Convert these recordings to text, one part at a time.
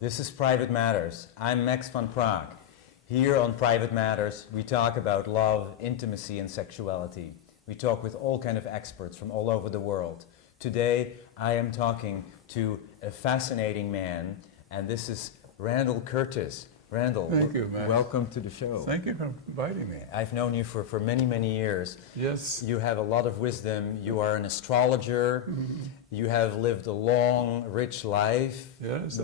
This is Private Matters. I'm Max van Praag. Here on Private Matters, we talk about love, intimacy, and sexuality. We talk with all kind of experts from all over the world. Today, I am talking to a fascinating man, and this is Randall Curtis. Randall, Thank you, Max. Welcome to the show. Thank you for inviting me. I've known you for many, many years. Yes. You have a lot of wisdom. You are an astrologer. You have lived a long, rich life. Yes.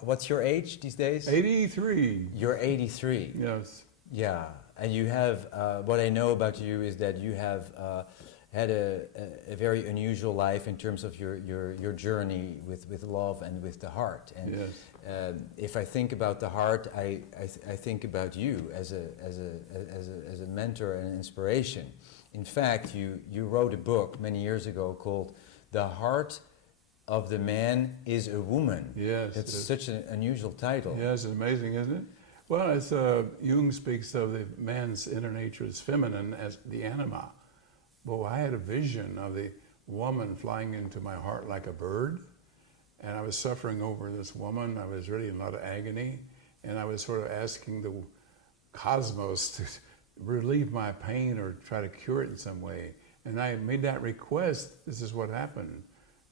What's your age these days? 83. You're 83. Yes. Yeah, and you have, what I know about you is that you have had a very unusual life in terms of your journey with love and with the heart. And Yes. if I think about the heart, I think about you as a mentor and an inspiration. In fact, you wrote a book many years ago called "The Heart of the Man is a Woman." Yes. It's such an unusual title. Yes, it's amazing, isn't it? Well, as Jung speaks of the man's inner nature as feminine, as the anima. Well, I had a vision of the woman flying into my heart like a bird, and I was suffering over this woman. I was really in a lot of agony, and I was sort of asking the cosmos to relieve my pain or try to cure it in some way. And I made that request. This is what happened.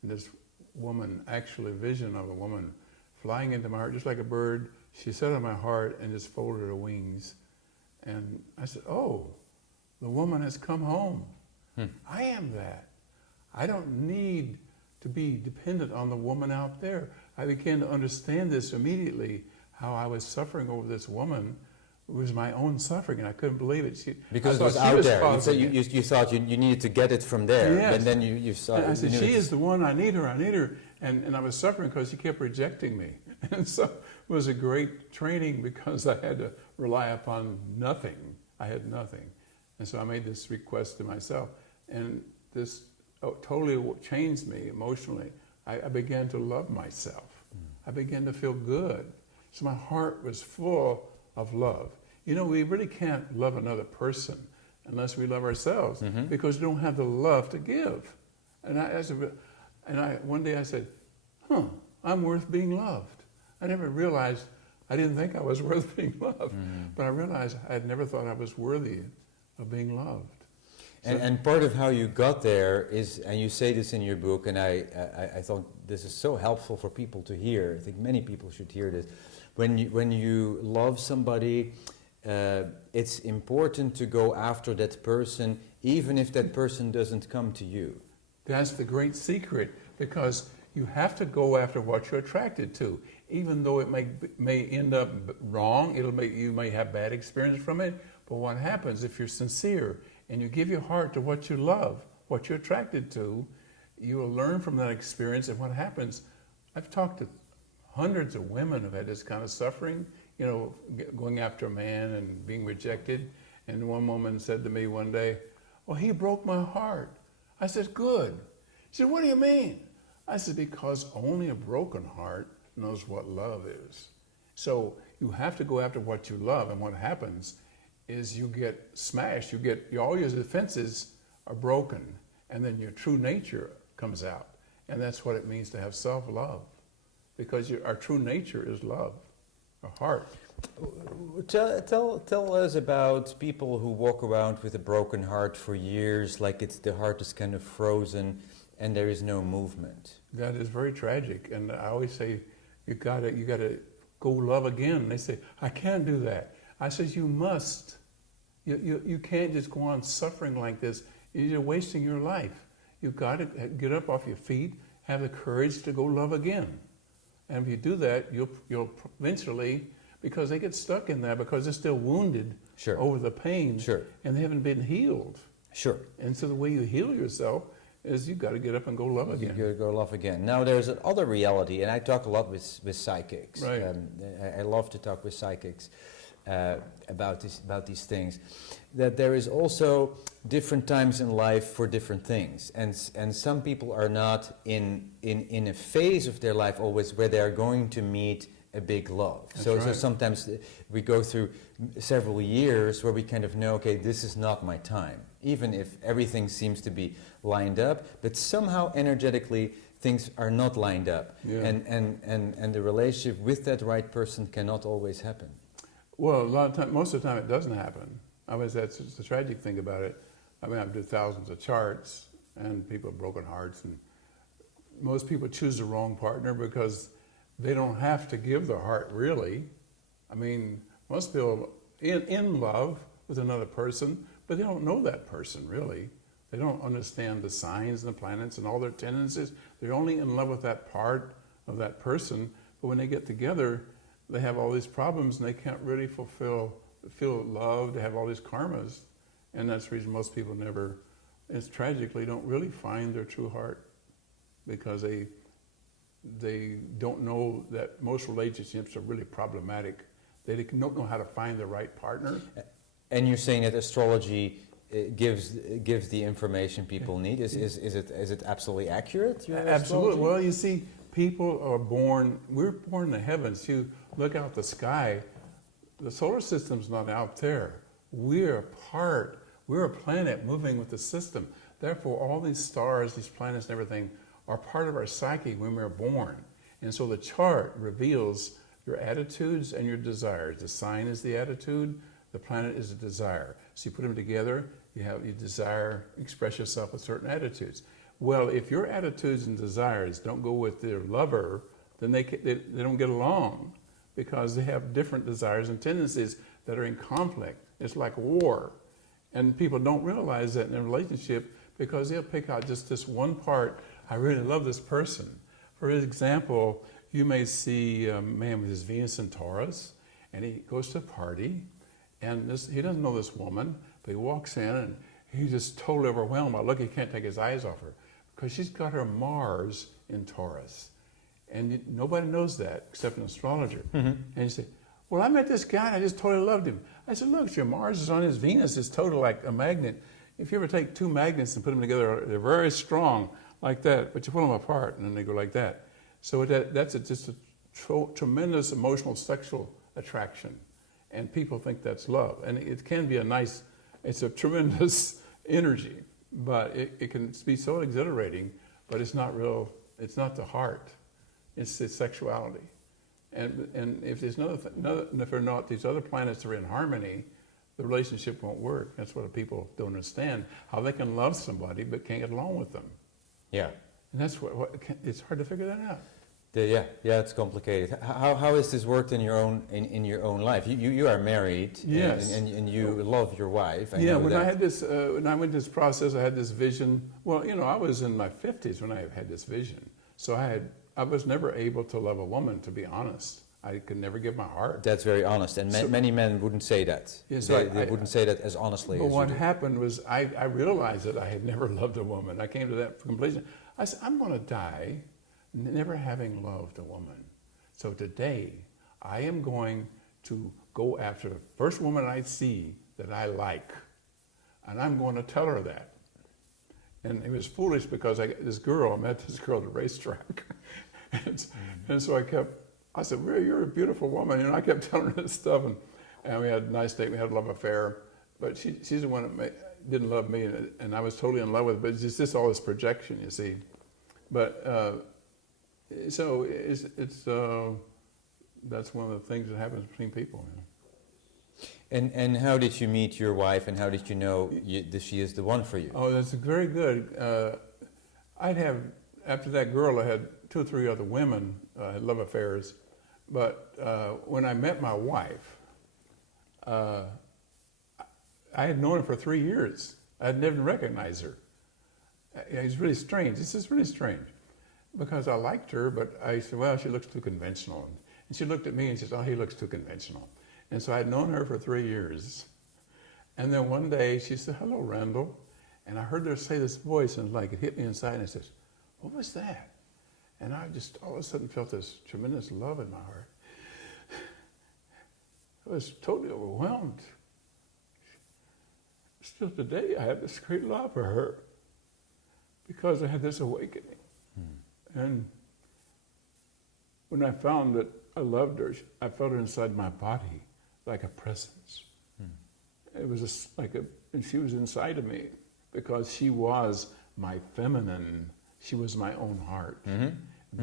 And this woman, actually a vision of a woman flying into my heart just like a bird. She sat on my heart and just folded her wings. And I said, oh, the woman has come home. I am that. I don't need to be dependent on the woman out there. I began to understand this immediately, how I was suffering over this woman. It was my own suffering, and I couldn't believe it. Because it was out there. You thought you needed to get it from there, yes. and then you saw. And I said, she is the one. I need her. And I was suffering because she kept rejecting me. And so it was a great training because I had to rely upon nothing. I had nothing. And so I made this request to myself. And this totally changed me emotionally. I began to love myself. I began to feel good. So my heart was full of love. You know, we really can't love another person unless we love ourselves because we don't have the love to give. And one day I said, I'm worth being loved. I never realized, I didn't think I was worth being loved, but I realized I had never thought I was worthy of being loved. And part of how you got there is, and you say this in your book, and I thought this is so helpful for people to hear. I think many people should hear this. When you love somebody, it's important to go after that person, even if that person doesn't come to you. That's the great secret, because you have to go after what you're attracted to, even though it may end up wrong. You may have bad experience from it. But what happens if you're sincere and you give your heart to what you love, what you're attracted to, you will learn from that experience. And what happens, I've talked to hundreds of women who've had this kind of suffering, you know, going after a man and being rejected. And one woman said to me one day, "Oh, he broke my heart." I said, "Good." She said, "What do you mean?" I said, "Because only a broken heart knows what love is." So you have to go after what you love. And what happens is you get smashed, all your defenses are broken, and then your true nature comes out. And that's what it means to have self-love, because our true nature is love, our heart. Tell us about people who walk around with a broken heart for years, like the heart is kind of frozen and there is no movement. That is very tragic, and I always say, you gotta go love again. And they say, "I can't do that." I says, "You must. You can't just go on suffering like this. You're wasting your life. You've got to get up off your feet, have the courage to go love again. And if you do that, you'll eventually, because they get stuck in that because they're still wounded over the pain, and they haven't been healed. Sure. And so the way you heal yourself is you've got to get up and go love again. You got to go love again. Now there's another reality, and I talk a lot with psychics. Right. I love to talk with psychics about these things. That there is also different times in life for different things, and some people are not in a phase of their life always where they are going to meet a big love. So sometimes we go through several years where we kind of know, okay, this is not my time, even if everything seems to be lined up, but somehow energetically things are not lined up. Yeah. And the relationship with that right person cannot always happen. Well, a lot of time, most of the time it doesn't happen. I mean, that's the tragic thing about it. I mean, I've done thousands of charts, and people have broken hearts, and most people choose the wrong partner because they don't have to give their heart, really. I mean, most people in love with another person, but they don't know that person, really. They don't understand the signs and the planets and all their tendencies. They're only in love with that part of that person, but when they get together, they have all these problems and they can't really feel loved. They have all these karmas, and that's the reason most people never, it's tragically, don't really find their true heart, because they don't know that most relationships are really problematic. They don't know how to find the right partner. And you're saying that astrology gives the information people need. Is it absolutely accurate? Your Absolutely. astrology? Well, you see, people are born. We're born in the heavens. You look out the sky. The solar system's not out there. We're a part. We're a planet moving with the system. Therefore, all these stars, these planets, and everything are part of our psyche when we're born. And so the chart reveals your attitudes and your desires. The sign is the attitude. The planet is the desire. So you put them together, you desire, express yourself with certain attitudes. Well, if your attitudes and desires don't go with their lover, then they don't get along, because they have different desires and tendencies that are in conflict. It's like war. And people don't realize that in a relationship, because they'll pick out just this one part. I really love this person. For example, you may see a man with his Venus in Taurus, and he goes to a party, and he doesn't know this woman, but he walks in and he's just totally overwhelmed. Look, he can't take his eyes off her because she's got her Mars in Taurus. And nobody knows that except an astrologer. Mm-hmm. And you say, well, I met this guy and I just totally loved him. I said, look, your Mars is on his Venus. It's totally like a magnet. If you ever take two magnets and put them together, they're very strong like that, but you pull them apart and then they go like that. So that's just a tremendous emotional sexual attraction. And people think that's love. And it can be it's a tremendous energy, but it can be so exhilarating, but it's not real, it's not the heart, it's the sexuality. And if there's if there are not these other planets that are in harmony, the relationship won't work. That's what people don't understand, how they can love somebody but can't get along with them. Yeah. And that's it's hard to figure that out. Yeah, it's complicated. How has this worked in your own life? You are married, yes, and you love your wife. I had this when I went this process, I had this vision. Well, I was in my 50s when I had this vision, so I was never able to love a woman. To be honest, I could never give my heart. That's very honest, and many men wouldn't say that. Yeah, so they wouldn't say that as honestly. But as what you do. happened was I realized that I had never loved a woman. I came to that conclusion. I said, I'm going to die never having loved a woman. So today, I am going to go after the first woman I see that I like, and I'm going to tell her that. And it was foolish because I met this girl at the racetrack. and so I said, well, you're a beautiful woman. I kept telling her this stuff, and we had a nice date, we had a love affair, but she's the one that didn't love me, and I was totally in love with her, but it's just all this projection, you see. But, so that's one of the things that happens between people. And how did you meet your wife, and how did you know that she is the one for you? Oh, that's very good. After that girl, I had 2 or 3 other women, had love affairs. But when I met my wife, I had known her for 3 years. I had never recognized her. It's really strange. This is really strange. Because I liked her, but I said, well, she looks too conventional. And she looked at me and she said, oh, he looks too conventional. And so I'd known her for 3 years. And then one day she said, hello, Randall. And I heard her say this voice, and it hit me inside, and I said, what was that? And I just all of a sudden felt this tremendous love in my heart. I was totally overwhelmed. Still today, I have this great love for her because I had this awakening. And when I found that I loved her, I felt her inside my body like a presence. It was and she was inside of me because she was my feminine. she was my own heart. Mm-hmm.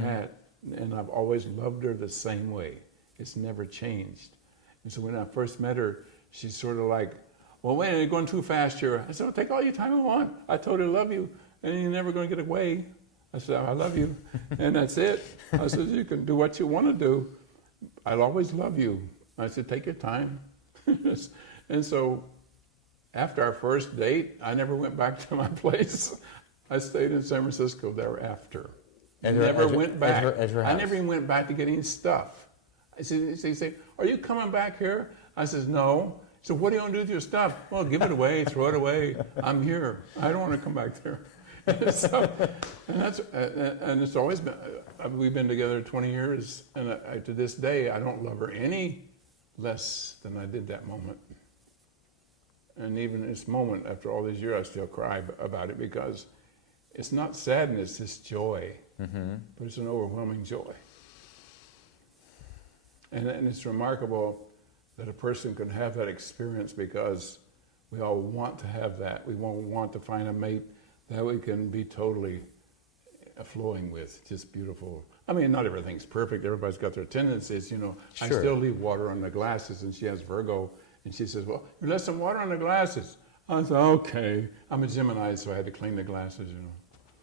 That, and I've always loved her the same way. It's never changed. And so when I first met her, she's sort of like, well, wait, you're going too fast here. I said, well, take all your time you want. I told her I love you, and you're never going to get away. I said, I love you, and that's it. I said, you can do what you want to do. I'll always love you. I said, take your time. And so after our first date, I never went back to my place. I stayed in San Francisco thereafter. Never went back. At her I house. never even went back to get any stuff. I said, he said, are you coming back here? I said, no. So what are you going to do with your stuff? Well, give it away, throw it away. I'm here. I don't want to come back there. So, and it's always been, we've been together 20 years, and to this day, I don't love her any less than I did that moment. And even this moment, after all these years, I still cry about it because it's not sadness, it's joy. Mm-hmm. But it's an overwhelming joy. And it's remarkable that a person can have that experience because we all want to have that. We won't want to find a mate that we can be totally flowing with, just beautiful. I mean, not everything's perfect. Everybody's got their tendencies, you know. I Sure. still leave water on the glasses, and she has Virgo, and she says, well, you left some water on the glasses. I said, okay. I'm a Gemini, so I had to clean the glasses, you know.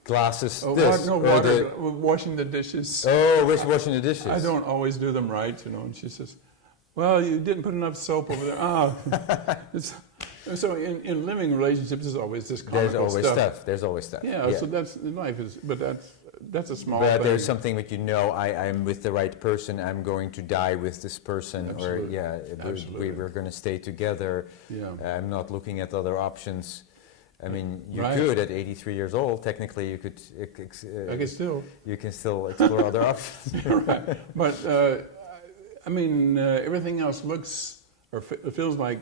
Glasses. Oh, this, no, or water, the- washing the dishes. oh, washing the dishes. I don't always do them right, you know. And she says, well, you didn't put enough soap over there. Ah. So in living relationships, there's always this comical There's always stuff. stuff. There's always stuff. Yeah, so that's life is, but that's a small But thing. there's something that you know, I'm with the right person, I'm going to die with this person, Absolutely. or yeah, Absolutely. we're going to stay together. Yeah. I'm not looking at other options. I mean, you Right. could at 83 years old, technically you could, I guess still. you can still explore other options. Right. But I mean, everything else looks or feels like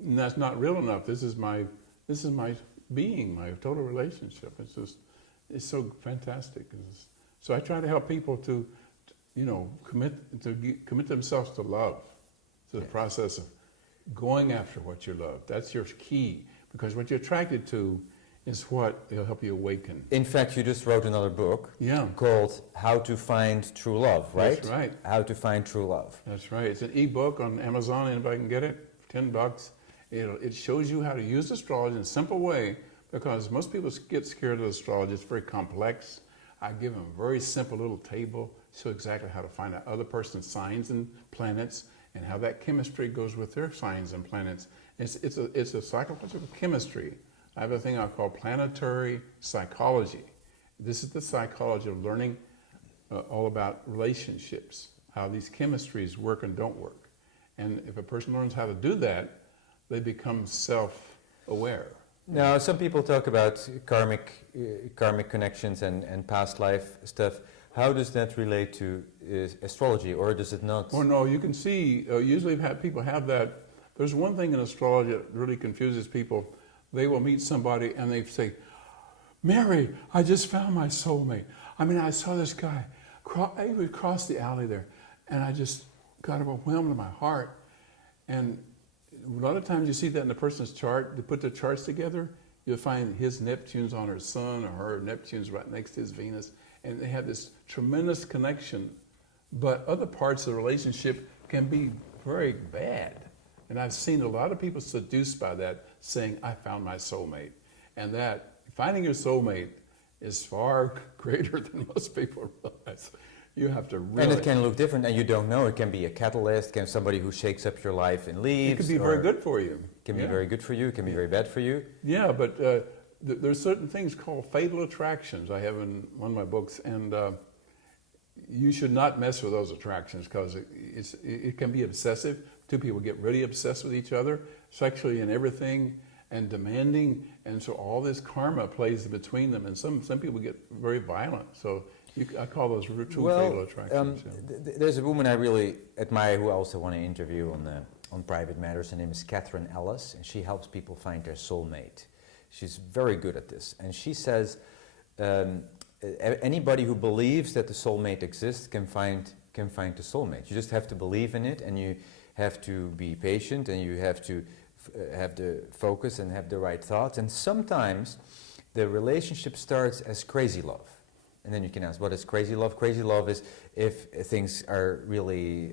that's not real enough. This is my being, my total relationship. It's so fantastic. So I try to help people to you know, commit themselves to love, to the process of going after what you love. That's your key, because what you're attracted to is what will help you awaken. In fact, you just wrote another book Yeah. called How to Find True Love, right? That's right. How to Find True Love. That's right. It's an ebook on Amazon. Anybody can get it. $10. It shows you how to use astrology in a simple way, because most people get scared of astrology. It's very complex. I give them a very simple little table, show exactly how to find out other person's signs and planets, and how that chemistry goes with their signs and planets. It's a psychological chemistry. I have a thing I call planetary psychology. This is the psychology of learning all about relationships, how these chemistries work and don't work. And if a person learns how to do that, they become self-aware. Now, some people talk about karmic connections and past life stuff. How does that relate to astrology, or does it not? Well, no, you can see, usually people have that. There's one thing in astrology that really confuses people. They will meet somebody and they say, Mary, I just found my soulmate. I mean, I saw this guy. He would cross the alley there, and I just got overwhelmed in my heart. And a lot of times you see that in the person's chart. They put the charts together, you'll find his Neptune's on her sun, or her Neptune's right next to his Venus, and they have this tremendous connection. But other parts of the relationship can be very bad. And I've seen a lot of people seduced by that, saying, I found my soulmate. And that finding your soulmate is far greater than most people realize. You have to really... And it can look different, and you don't know. It can be a catalyst, can somebody who shakes up your life and leaves. It could be very good for you. It can Yeah. be very good for you, it can be very bad for you. Yeah, but there's certain things called fatal attractions I have in one of my books, and you should not mess with those attractions, because it can be obsessive. Two people get really obsessed with each other, sexually and everything, and demanding, and so all this karma plays between them, and some people get very violent. So I call those true fatal attractions. Yeah. There's a woman I really admire who I also want to interview on Private Matters. Her name is Catherine Ellis, and she helps people find their soulmate. She's very good at this, and she says anybody who believes that the soulmate exists can find the soulmate. You just have to believe in it, and you have to be patient, and you have to have the focus and have the right thoughts. And sometimes the relationship starts as crazy love. And then you can ask, what is crazy love? Crazy love is if things are really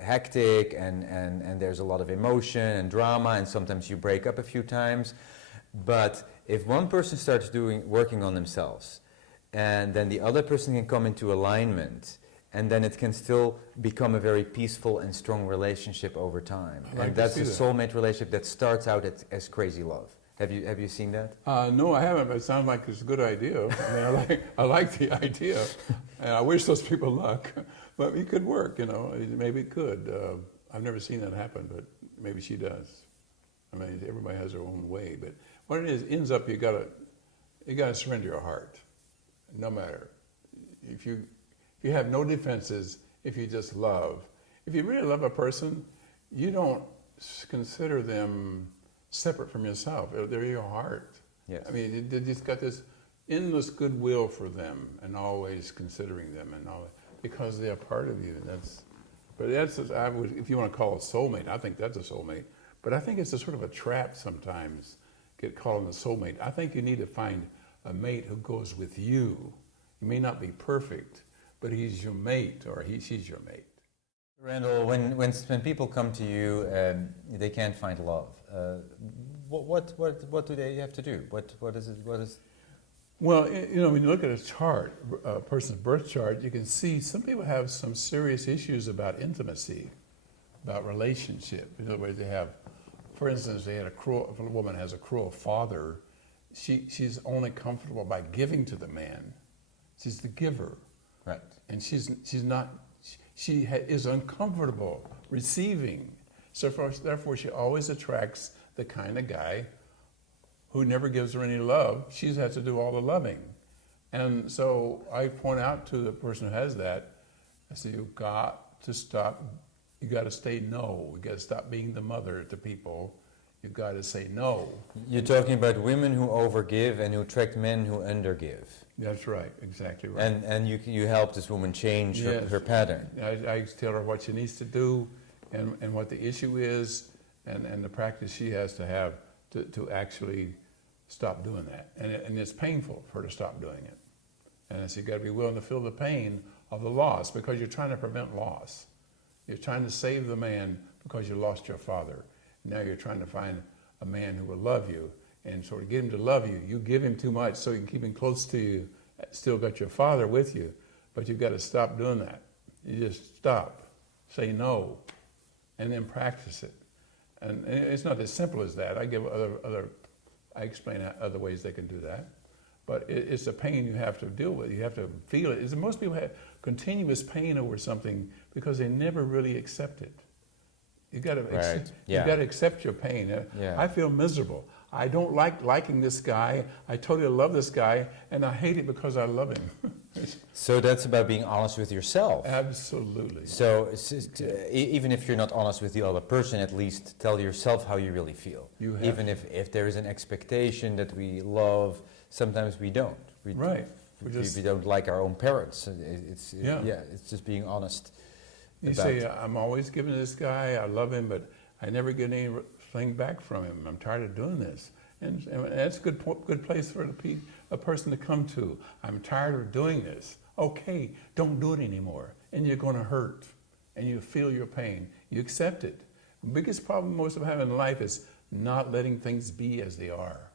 hectic and there's a lot of emotion and drama, and sometimes you break up a few times. But if one person starts working on themselves, and then the other person can come into alignment, and then it can still become a very peaceful and strong relationship over time. And that's a soulmate relationship that starts out as crazy love. Have you seen that? No, I haven't, but it sounds like it's a good idea. I mean, I like the idea, and I wish those people luck. But it could work, you know. Maybe it could. I've never seen that happen, but maybe she does. I mean, everybody has their own way, but what it is, ends up you gotta surrender your heart, no matter. If you have no defenses, if you just love. If you really love a person, you don't consider them separate from yourself. They're your heart. Yes. I mean, you just got this endless goodwill for them, and always considering them, and all because they're part of you. If you want to call it soulmate, I think that's a soulmate. But I think it's a sort of a trap sometimes. Get called a soulmate. I think you need to find a mate who goes with you. He may not be perfect, but he's your mate, or she's your mate. Randall, when people come to you, they can't find love. What do they have to do? What is it? Well, you know, when you look at a chart, a person's birth chart, you can see some people have some serious issues about intimacy, about relationship. In other words, they have, for instance, if a woman has a cruel father, she's only comfortable by giving to the man. She's the giver, right? And she is uncomfortable receiving. So therefore, she always attracts the kind of guy who never gives her any love. She has to do all the loving. And so I point out to the person who has that, I say, you've got to stop. You got to say no. You got to stop being the mother to people. You've got to say no. You're talking about women who overgive and who attract men who undergive. That's right, exactly right. And you help this woman change her pattern. I tell her what she needs to do and what the issue is and the practice she has to have to actually stop doing that. And it's painful for her to stop doing it. And so you've got to be willing to feel the pain of the loss, because you're trying to prevent loss. You're trying to save the man because you lost your father. Now you're trying to find a man who will love you, and sort of get him to love you. You give him too much so you can keep him close to you. Still got your father with you, but you've got to stop doing that. You just stop, say no, and then practice it. And it's not as simple as that. I explain other ways they can do that. But it's a pain you have to deal with. You have to feel it. Most people have continuous pain over something because they never really accept it. You got to accept your pain. Yeah. I feel miserable. I don't like liking this guy. I totally love this guy, and I hate it because I love him. So that's about being honest with yourself. Absolutely. So even if you're not honest with the other person, at least tell yourself how you really feel. Even if there is an expectation that we love, sometimes we don't. We don't like our own parents. It's just being honest. You say, I'm always giving this guy, I love him, but I never get anything back from him. I'm tired of doing this. And that's a good place for a person to come to. I'm tired of doing this. Okay, don't do it anymore. And you're going to hurt. And you feel your pain. You accept it. The biggest problem most of us have in life is not letting things be as they are.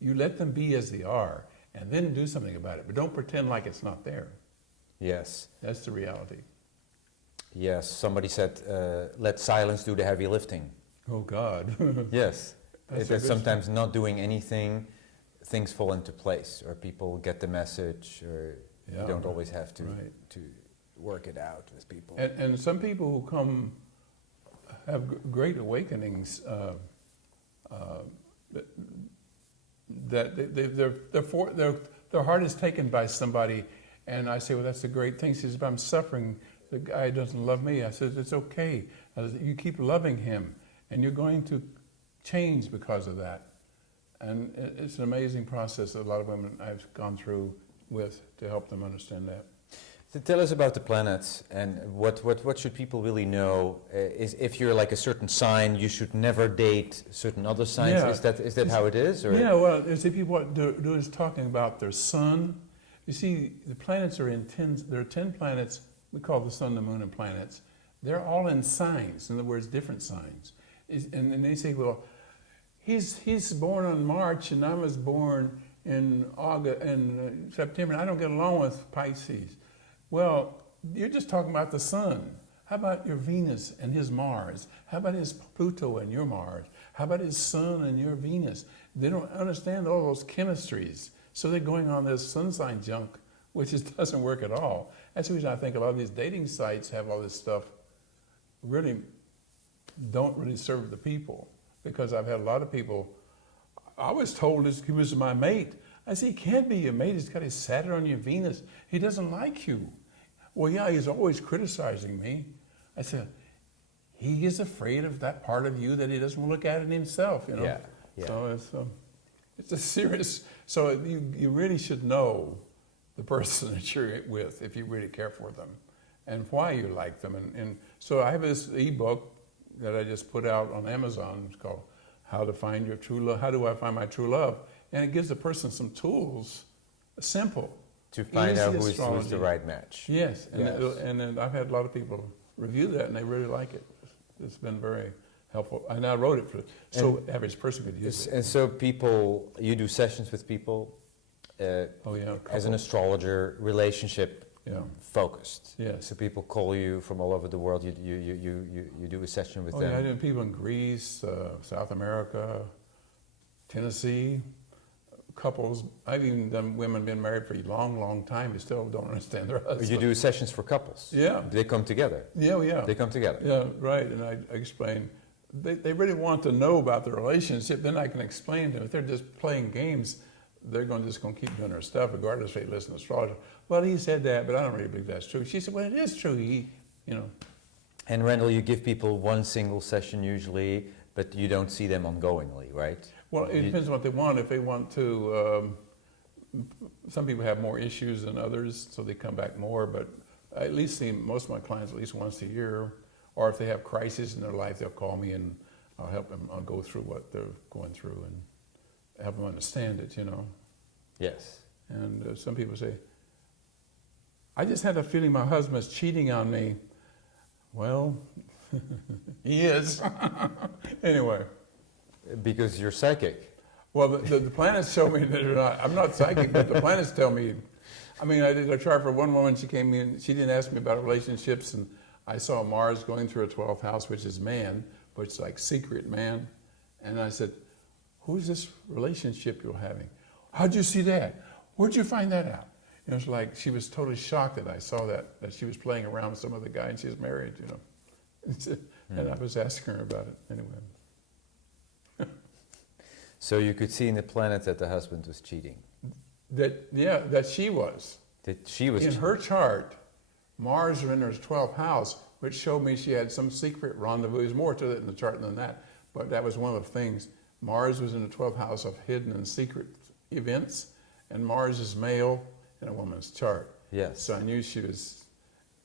You let them be as they are, and then do something about it. But don't pretend like it's not there. Yes. That's the reality. Yes, somebody said, let silence do the heavy lifting. Oh, God. Yes. That sometimes not doing anything, things fall into place, or people get the message, or you don't always have to work it out with people. And some people who come have great awakenings that their heart is taken by somebody, and I say, well, that's a great thing. She says, but I'm suffering. The guy doesn't love me. I said, it's okay. You keep loving him, and you're going to change because of that. And it's an amazing process that a lot of women I've gone through with to help them understand that. So tell us about the planets, and what should people really know? Is if you're like a certain sign, you should never date certain other signs? Yeah. Is that how it is? Or? Yeah, well, see, people do is talking about their sun You see, the planets are in 10, there are 10 planets, we call the sun, the moon, and planets. They're all in signs, in other words, different signs. And they say, well, he's born on March and I was born in August and September, and I don't get along with Pisces. Well, you're just talking about the sun. How about your Venus and his Mars? How about his Pluto and your Mars? How about his sun and your Venus? They don't understand all those chemistries. So they're going on this sun sign junk, which just doesn't work at all. That's the reason I think a lot of these dating sites have all this stuff really don't really serve the people. Because I've had a lot of people, I was told he was my mate. I said, he can't be your mate. He's got his Saturn on your Venus. He doesn't like you. Well, yeah, he's always criticizing me. I said, he is afraid of that part of you that he doesn't look at it himself, you know. Yeah, yeah. So it's a serious, so you really should know the person that you're with if you really care for them and why you like them. And so I have this ebook that I just put out on Amazon. It's called How to Find Your True Love. How do I find my true love? And it gives the person some tools, simple. To find out who's astrology. the right match. Yes, and, Yes. and then I've had a lot of people review that and they really like it. It's been very helpful. And I wrote it for so average person could use it. And so people, you do sessions with people Oh yeah, as an astrologer, relationship yeah. focused. Yes. So people call you from all over the world. You do a session with Oh them. yeah, I did people in Greece, South America, Tennessee, couples. I've even done women been married for a long, long time and still don't understand their husband. You do sessions for couples. Yeah. They come together. Yeah, yeah. They come together. Yeah, right. And I explain, they really want to know about the relationship. Then I can explain to them. If they're just playing games, they're just going to keep doing their stuff, regardless if they listen to astrology. Well, he said that, but I don't really believe that's true. She said, well, it is true. You know. And Randall, you give people one single session usually, but you don't see them ongoingly, right? Well, it depends on what they want. If they want to, some people have more issues than others, so they come back more. But I at least see most of my clients at least once a year. Or if they have crises in their life, they'll call me and I'll help them. I'll go through what they're going through and help them understand it, you know. Yes. And some people say, I just had a feeling my husband's cheating on me. Well, he is. Anyway. Because you're psychic. Well, the planets show me that they're not. I'm not psychic, but the planets tell me. I mean, I did a chart for one woman. She came in. She didn't ask me about relationships, and I saw Mars going through a 12th house, which is man, which is like secret man. And I said, "Who's this relationship you're having? How'd you see that? Where'd you find that out?" You know, it's like she was totally shocked that I saw that she was playing around with some other guy and she's married. You know, and I was asking her about it anyway. So you could see in the planet that the husband was cheating. That she was. That she was In her chart, Mars was in her 12th house, which showed me she had some secret rendezvous. There's more to it in the chart than that, but that was one of the things. Mars was in the 12th house of hidden and secret events, and Mars is male in a woman's chart. Yes. So I knew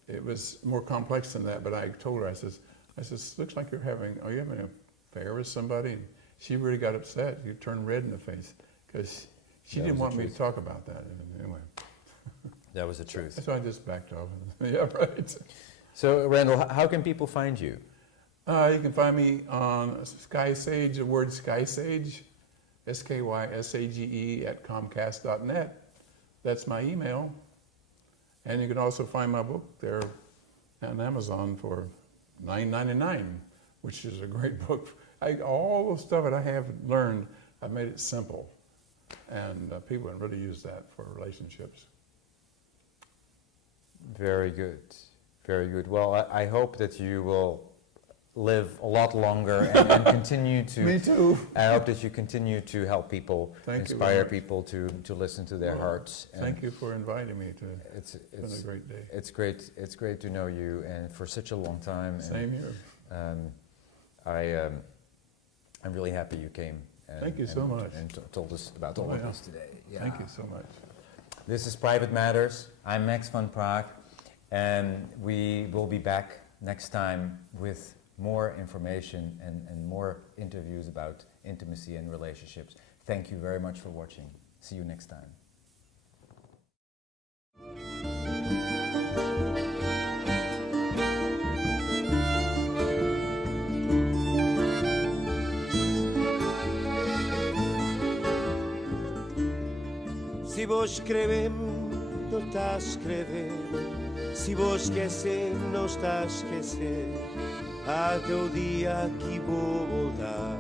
it was more complex than that, but I told her, I says, looks like are you having an affair with somebody? And she really got upset. You turned red in the face because she didn't want me to talk about that. Anyway. That was the truth. So I just backed off. Yeah, right. So Randall, how can people find you? You can find me on Sky Sage, the word Sky Sage, SKYSAGE at Comcast.net. That's my email. And you can also find my book there on Amazon for $9.99, which is a great book. All the stuff that I have learned, I've made it simple. And people can really use that for relationships. Very good. Very good. Well, I hope that you will live a lot longer and continue to. Me too. I hope that you continue to help people, Thank you inspire very much. people to listen to their hearts. And Thank you for inviting me to. It's been a great day. It's great. It's great to know you, and for such a long time. Same here. I'm really happy you came. Thank you so much. And told us about all of this today. Yeah. Thank you so much. This is Private Matters. I'm Max van Praag, and we will be back next time with more information and more interviews about intimacy and relationships. Thank you very much for watching. See you next time. Si vos escrevem, no estàs escrevent. Si vos esquecem, no estàs esquecent. A teu dia que vou voltar.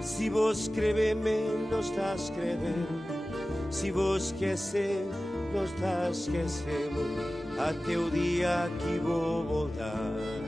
Si vos escrevem, no estàs escrevent. Si vos esquecem, no estàs esquecent. A teu dia que vou voltar.